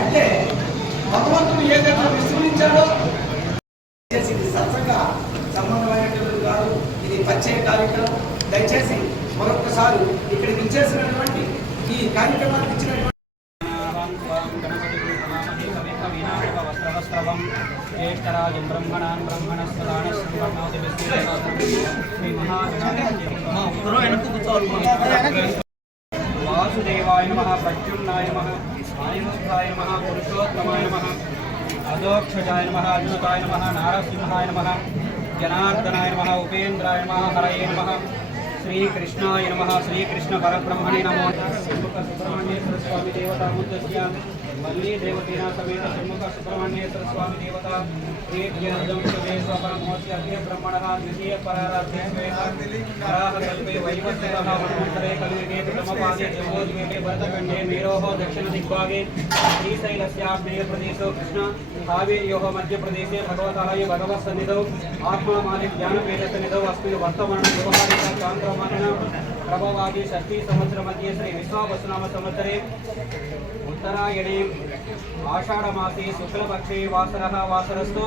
అంటే భగవంతుడు ఏదైనా విస్మరించాడో దయచేసి ఇది సత్సంగా సంబంధమైనటువంటి కాదు ఇది ప్రత్యేక కార్యక్రమం. దయచేసి మరొకసారి ఇక్కడికి ఇచ్చేసినటువంటి ఈ కార్యక్రమానికి ఇచ్చినటువంటి జ్యేష్ఠరాజం బ్రహ్మణాన్ వాసుదేవాయ నమ ప్రద్యుమ్నాయ నమ అనిరుద్ధాయ నమ పురుషోత్తమాయ నమ అదోక్షజాయ నమ అచ్యుతాయ నమ నారసింహాయ నమ జనార్దనాయ నమ ఉపేంద్రాయ నమ హరయ నమ శ్రీకృష్ణాయ నమ శ్రీకృష్ణ పరబ్రహ్మణే నమో సుబ్రహ్మణ్యేశ్వర స్వామి దేవతా वंदे देवतेना समेत सम्मुख सुब्रह्मण्येश्वर स्वामी देवता एकजं सवे स्वपरमोऽस्य अग्रे ब्रह्मणः द्वितीय पराराध्ये पराः कल्पे वैवस्वतः मनोन्तरे कलियुगे प्रथमपादे जम्बोद्वीपे भरतखण्डे मेरोः दक्षिणदिग्भागे श्रीशैलस्याग्नेयप्रदेशो कृष्ण, कावेर्योः मध्यप्रदेशे भगवताय भगवत्सन्निधौ आत्मामालिज्ञानपीठसन्निधौ अस्मिन् वर्तमानं व्यवहारिका चान्द्रमानः प्रभवादि षष्टिसहस्रमध्ये श्रीविश्वावसुनामसंवत्सरे उत्तरायणे आषाढ़मासे शुक्लपक्षे वासरः वासरस्तु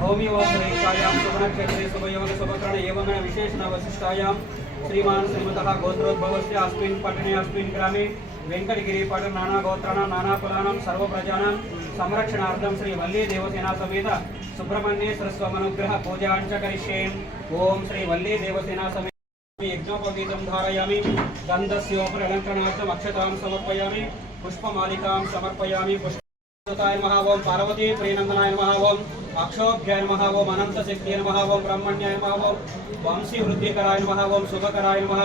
भौम्यवासरेक्षायां सुवर्णक्षेत्रे शुभयोग शुभकर्ण एवमेण विशेषणवशिष्टायां श्रीमान् श्रीमतः गोत्रोद्भवस्य अस्मिन् पठने अस्मिन् ग्रामे वेङ्कटगिरिपट नानागोत्राणां नानाकुलानां सर्वप्रजानां संरक्षणार्थं श्रीवल्लीदेवसेना समेत सुब्रह्मण्येश्वरस्वमनुग्रह पूजाञ्च करिष्ये ॐ श्रीवल्लीदेवसेना समेत यज्ञोपवीतं धारयामि गन्धस्योपरि अलङ्करणार्थम् अक्षतां समर्पयामि పుష్పమాలికాం సమర్పయామి పుష్పతాయ నమః ఓం పార్వతీ ప్రియనందనాయ నమః ఓం అక్షోభ్యాయ నమః ఓం అనంత శక్తి నమః ఓం బ్రహ్మణ్యాయ నమః ఓం వంశీ వృద్ధికరాయ నమః ఓం శుభకరాయ నమః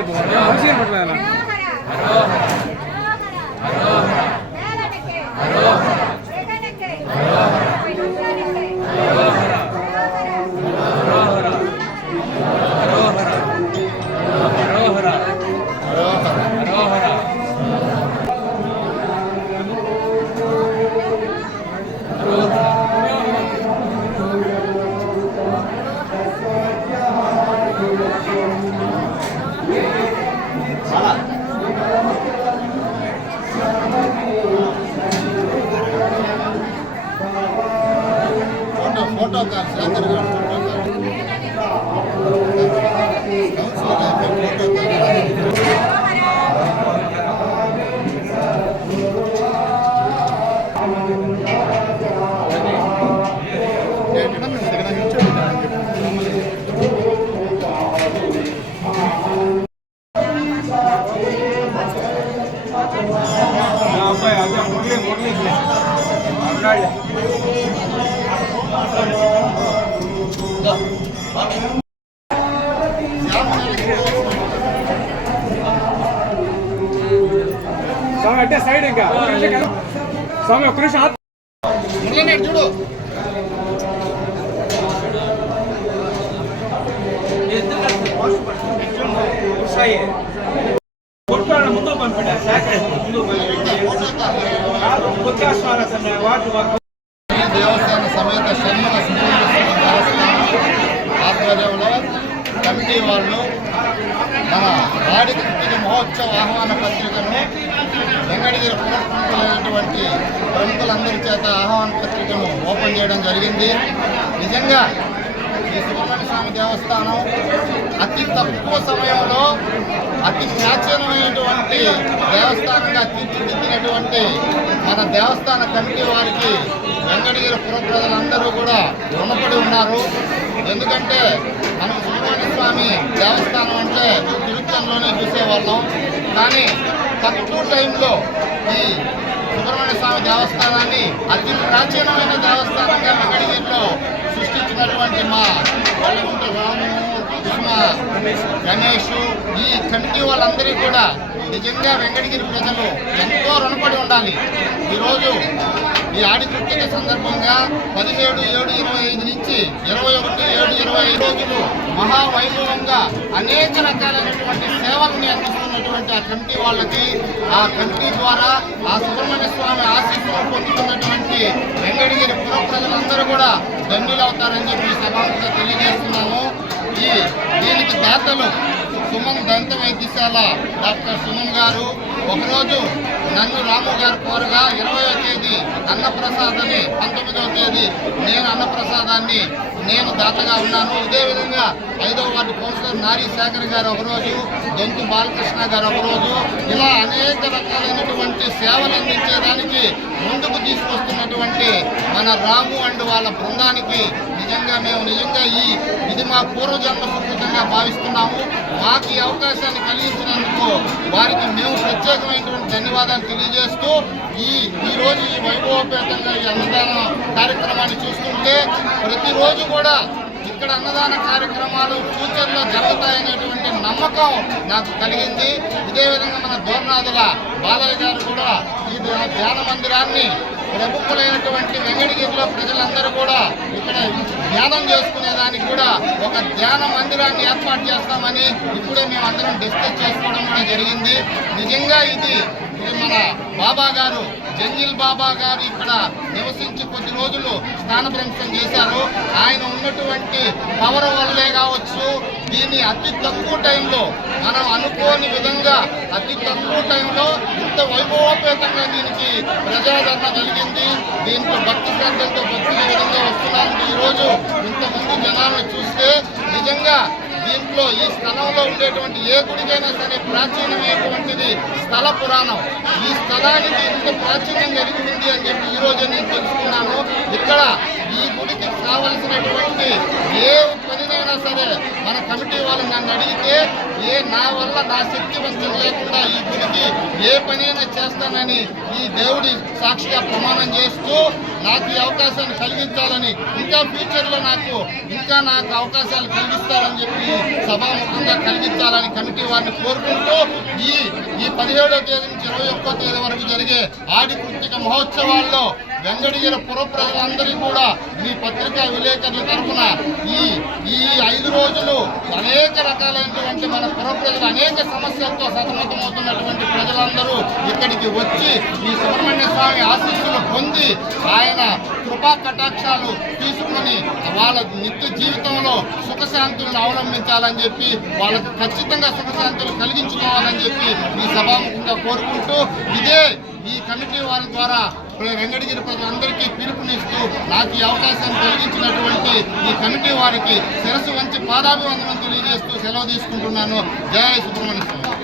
incredible. ఫోటో ఫోటో కాల్ శేఖర్ గారు స్వామి అంటే సైడ్ ఇంకా. స్వామి ఒక్క నిమిషం చూడు ముందు పంపించారు దేవస్థాన సమేత షణ్ముఖ ఆధ్వర్యంలో కమిటీ వాళ్ళు మన ఆడి మహోత్సవ ఆహ్వాన పత్రికను వెంకటగిరి పురప్రముఖులైనటువంటి ప్రముఖులందరి చేత ఆహ్వాన పత్రికను ఓపెన్ చేయడం జరిగింది. నిజంగా ఈ సుబ్రహ్మణ్య స్వామి దేవస్థానం అతి తక్కువ సమయంలో అతి ప్రాచీనమైనటువంటి దేవస్థానంగా తీర్చిదిద్దినటువంటి మన దేవస్థాన కమిటీ వారికి వెంకటగిరి పుర ప్రజలందరూ కూడా రుణపడి ఉన్నారు. ఎందుకంటే మనం సుబ్రహ్మణ్య స్వామి దేవస్థానం అంటే తిరుపతిలోనే చూసేవాళ్ళం. కానీ తక్కువ టైంలో ఈ సుబ్రహ్మణ్య స్వామి దేవస్థానాన్ని అతి ప్రాచీనమైన దేవస్థానంగా మంగళగిరిలో సృష్టించినటువంటి మా రాము కృష్ణ గణేషు ఈ కమిటీ వాళ్ళందరికీ కూడా నిజంగా వెంకటగిరి ప్రజలు ఎంతో రుణపడి ఉండాలి. ఈరోజు ఈ ఆడి కృత్యక సందర్భంగా పదిహేడు ఏడు ఇరవై ఐదు నుంచి ఇరవై ఒకటి ఏడు ఇరవై ఐదు రోజులు మహావైభవంగా అనేక రకాలైనటువంటి సేవల్ని అందిస్తున్నటువంటి ఆ కమిటీ వాళ్ళకి ఆ కమిటీ ద్వారా ఆ సుబ్రహ్మణ్య స్వామి ఆశీస్సులు పొందుతున్నటువంటి వెంకటగిరి పుర ప్రజలందరూ కూడా ధన్యులవుతారని చెప్పి సభాముఖంగా తెలియజేస్తున్నాము. ఈ దీనికి దాతలు సుమన్ దంత వైద్యశాల డాక్టర్ సుమన్ గారు ఒకరోజు నన్ను రాము గారు కోరగా ఇరవయో తేదీ అన్నప్రసాదాన్ని పంతొమ్మిదవ తేదీ నేను అన్నప్రసాదాన్ని నేను దాతగా ఉన్నాను. ఇదే విధంగా ఐదవ వార్డు కౌన్సిలర్ నారీ శేఖర్ గారు ఒకరోజు దొంతు బాలకృష్ణ గారు ఒకరోజు ఇలా అనేక రకాలైనటువంటి సేవలు అందించేదానికి ముందుకు తీసుకొస్తున్నటువంటి మన రాము అండ్ వాళ్ళ బృందానికి నిజంగా మేము నిజంగా ఈ ఇది మా పూర్వజన్మ సుకృతంగా భావిస్తున్నాము. మాకు ఈ అవకాశాన్ని కలిగించినందుకు వారికి మేము ప్రత్యేకమైనటువంటి ధన్యవాదాలు తెలియజేస్తూ ఈ ఈ రోజు ఈ వైభవపేతంగా ఈ అన్నదాన కార్యక్రమాన్ని చూస్తుంటే ప్రతిరోజు కూడా ఇక్కడ అన్నదాన కార్యక్రమాలు ఫ్యూచర్లో జరుగుతాయనేటువంటి నమ్మకం నాకు కలిగింది. ఇదే విధంగా మన దోర్నాథుల బాలయ్య గారు కూడా ఈ ధ్యాన మందిరాన్ని ప్రముఖులైనటువంటి వెంకటగిరిలో ప్రజలందరూ కూడా ఇక్కడ ధ్యానం చేసుకునేదానికి కూడా ఒక ధ్యాన మందిరాన్ని ఏర్పాటు చేస్తామని ఇప్పుడే మేము అందరం డిస్కస్ చేసుకోవడం కూడా జరిగింది. నిజంగా ఇది ఇది మన బాబా గారు జంగిల్ బాబా గారు ఇక్కడ నివసించి కొద్ది రోజులు స్థానభ్రంశం చేశారు. ఆయన ఉన్నటువంటి పవర్ వల్లే కావచ్చు దీన్ని అతి తక్కువ టైంలో మనం అనుకోని విధంగా అతి తక్కువ టైంలో ఇంత వైభవోపేతంగా దీనికి ప్రజాదరణ కలిగింది దీంట్లో భక్తి శ్రద్ధలతో భక్తులు ఏ విధంగా వస్తున్నారంటే ఈరోజు ఇంతమంది జనాలను చూస్తే నిజంగా దీంట్లో ఈ స్థలంలో ఉండేటువంటి ఏ గుడికైనా సరే ప్రాచీనమైనటువంటిది స్థల పురాణం. ఈ స్థలానికి ఇంత ప్రాచీనం జరిగింది అని చెప్పి ఈ రోజు నేను తెలుసుకున్నాను. ఇక్కడ ఈ గుడికి కావలసినటువంటి ఏ సరే మన కమిటీ వాళ్ళు నన్ను అడిగితే ఏ నా వల్ల నా శక్తి వంచన లేకుండా ఈ గుడికి ఏ పనైనా చేస్తానని ఈ దేవుడి సాక్షిగా ప్రమాణం చేస్తూ నాకు ఈ అవకాశాన్ని కలిగించాలని ఇంకా ఫ్యూచర్లో నాకు ఇంకా నాకు అవకాశాలు కలిగిస్తారని చెప్పి సభాముఖంగా కలిగించాలని కమిటీ వారిని కోరుకుంటూ ఈ ఈ పదిహేడో తేదీ నుంచి ఇరవై ఒక్కో తేదీ వరకు జరిగే ఆడి కృతిక మహోత్సవాల్లో వెంగడిగిరి పుర ప్రజలందరికీ కూడా మీ పత్రికా విలేకరుల తరఫున ఈ ఈ ఐదు రోజులు అనేక రకాలైనటువంటి మన పుర ప్రజలు అనేక సమస్యలతో సతమతమవుతున్నటువంటి ప్రజలందరూ ఇక్కడికి వచ్చి ఈ సుబ్రహ్మణ్య స్వామి ఆశీస్సులు పొంది ఆయన కృపా కటాక్షాలు తీసుకొని వాళ్ళ నిత్య జీవితంలో సుఖశాంతులను అవలంబించాలని చెప్పి వాళ్ళకి ఖచ్చితంగా సుఖశాంతులు కలిగించుకోవాలని చెప్పి ఈ సభాముఖంగా కోరుకుంటూ ఇదే ఈ కమిటీ వారి ద్వారా వెంకటగిరి ప్రజలందరికీ పిలుపునిస్తూ నాకు ఈ అవకాశాన్ని కలిగించినటువంటి ఈ కమిటీ వారికి శిరస్సు వంచి పాదాభివందనం తెలియజేస్తూ సెలవు తీసుకుంటున్నాను. జయ సుబ్రహ్మణ్య స్వామి.